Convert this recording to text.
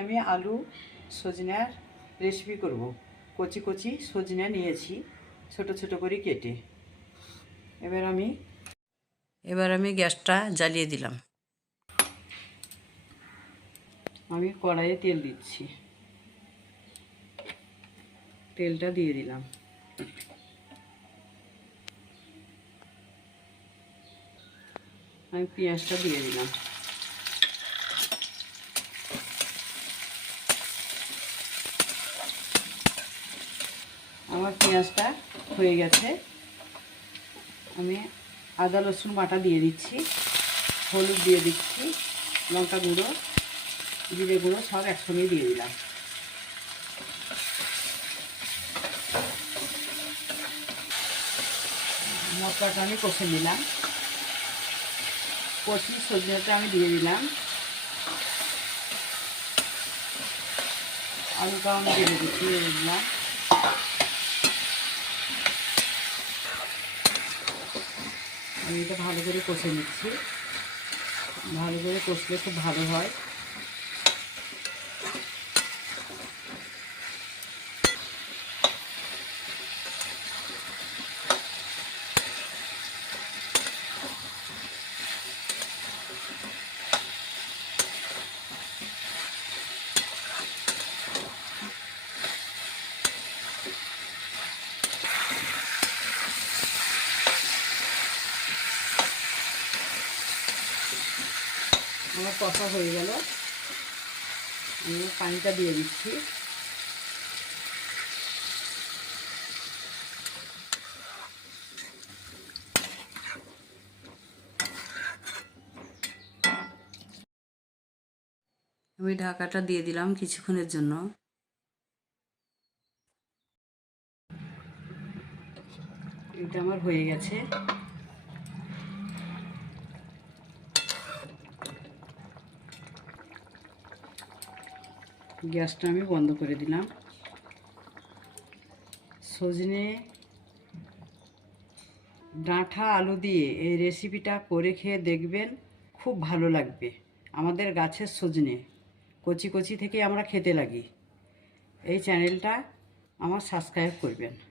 আমি আলু সজনার রেসিপি করব। কচি কচি সজনা নিয়েছি ছোট ছোট করে কেটে। এবার আমি এবার আমি গ্যাসটা জ্বালিয়ে দিলাম। আমি কড়াইয়ে তেল দিচ্ছি। তেলটা দিয়ে দিলাম। আমি পেঁয়াজটা দিয়ে দিলাম। আমার পেঁয়াজটা হয়ে গেছে। আমি আদা, রসুন বাটা দিয়ে দিচ্ছি, হলুদ দিয়ে দিচ্ছি, লঙ্কা গুঁড়ো, জিরে গুঁড়ো সব একসঙ্গে দিয়ে দিলাম। মশলাটা আমি কষে নিলাম। কচি সবজিটা আমি দিয়ে দিলাম। আলুটাও আমি দিয়ে দিচ্ছি, দিয়ে দিলাম। আমি এটা ভালো করে কষে নিচ্ছি। ভালো করে কষলে খুব ভালো হয়। আমার কষা হয়ে গেল। আমি পানিটা দিয়ে দিচ্ছি। আমি ঢাকাটা দিয়ে দিলাম কিছুক্ষণের জন্য। এটা আমার হয়ে গেছে। গ্যাসটা আমি বন্ধ করে দিলাম। সজনে ডাঁঠা আলু দিয়ে এই রেসিপিটা করে খেয়ে দেখবেন খুব ভালো লাগবে। আমাদের গাছের সজনে, কচি কচি থেকে আমরা খেতে লাগি। এই চ্যানেলটা আমার সাবস্ক্রাইব করবেন।